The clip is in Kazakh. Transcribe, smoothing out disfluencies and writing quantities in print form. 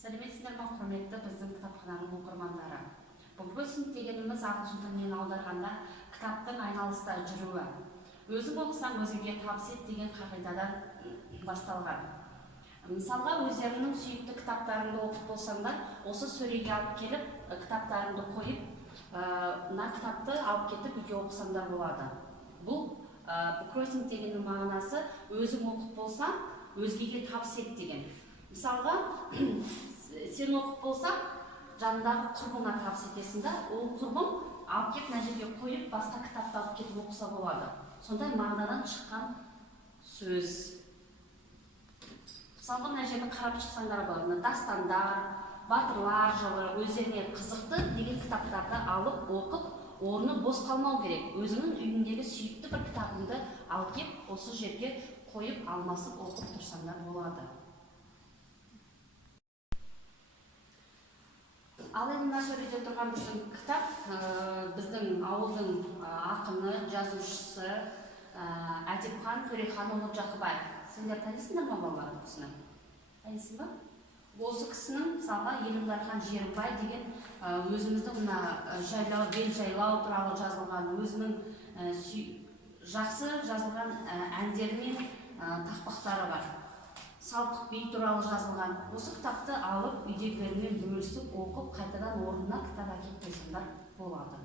Сәлеметсіздер ме, құрметті біздің кітапхананың оқырмандары. Бүгін дегеніміз ағылшын тілінен аударғанда кітаптың айналыста жүруі. Өзің оқысаң өзіңе табыс ет деген қағидадан басталған. Мысалға, өздерінің сүйікті кітаптарыңды оқып болсаңдар, осы сөреге алып келіп, кітаптарыңды қойып, мына кітапты алып кетіп үйге оқысаңдар болады. Бұл буккроссинг дегеннің мағынасы өзің оқып болсаң, өзгеге табыс ет деген. Мысалға, сен оқып болсаң, жанындағы құрбыңа табыс етесің да, ол құрбың алып кеп мына жерге қойып, басқа кітапты алып кетіп оқыса болады. Сондай мағынадан шыққан сөз. Мысалға, мына жерді қарап шықсаңдар болады. Дастандар, батырлар жолы, өздеріне қызықты деген кітаптарды алып оқып, орны бос қалмау керек. Өзіңнің үйіндегі сүйікті бір кітабыңды алып кеп, осы жерге қойып алмасып оқып тұрсаңдар болады. Ал енді мына сөреде тұрған біздің кітап, біздің ауылдың ақыны, жазушысы Әдепхан Төреханұлы Жақыбаев. Сендер танисыңдар ма балалар кісіні? Танисың ба? Осы кісінің мысалға Елімдархан Жербай деген өзіміздің мына жайлау, бел жайлау туралы жазылған, өзінің жақсы жазылған әндері мен тақпақтары бар. Салттық би туралы жазылған. Осы кітапты алып, үйдегілермен бөлісіп, оқып, қайтадан орнына кітап әкеліп қойсаңдар болады.